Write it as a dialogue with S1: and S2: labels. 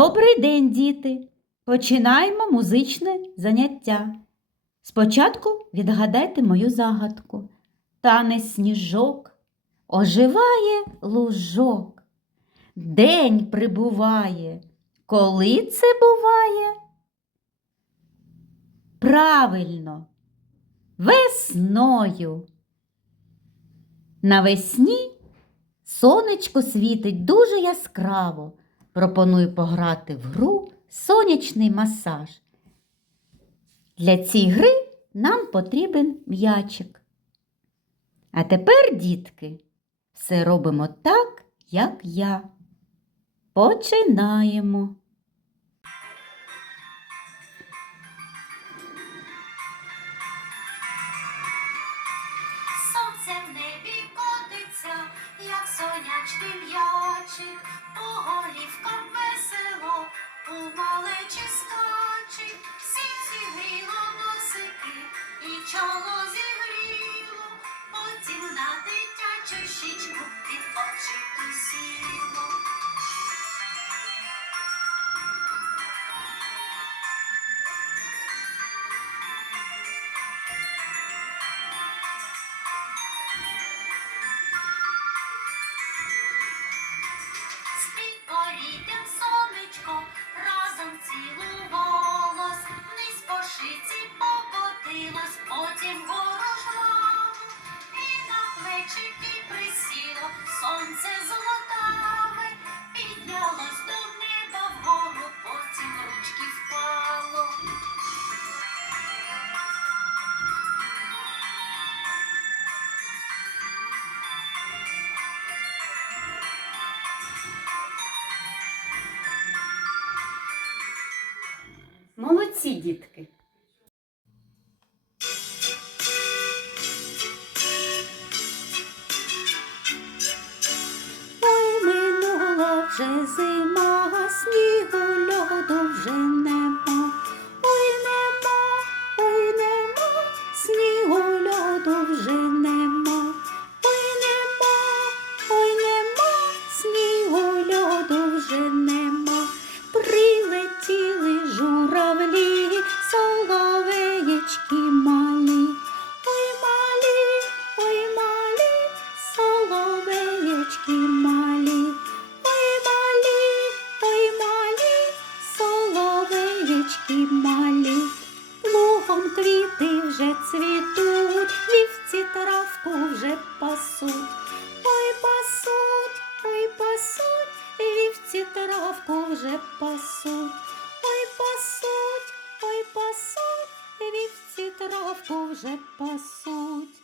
S1: Добрий день, діти! Починаємо музичне заняття. Спочатку відгадайте мою загадку. Тане сніжок, оживає лужок. День прибуває. Коли це буває? Правильно, весною. Навесні сонечко світить дуже яскраво. Пропоную пограти в гру сонячний масаж. Для цієї гри нам потрібен м'ячик. А тепер, дітки, все робимо так, як я. Починаємо.
S2: Сонце в небі котиться, як сонячний м'ячик, по весело, у малечі скачить, всі зігріло носики, і чоло see you.
S1: Молодці, дітки. Ой, минула вже зима, снігу льоду вже нема. цвітуть, вівці травку вже пасуть. Ой, пасуть, ой, пасуть, вівці травку вже пасуть. Ой, пасуть, ой, пасуть, вівці травку вже пасуть.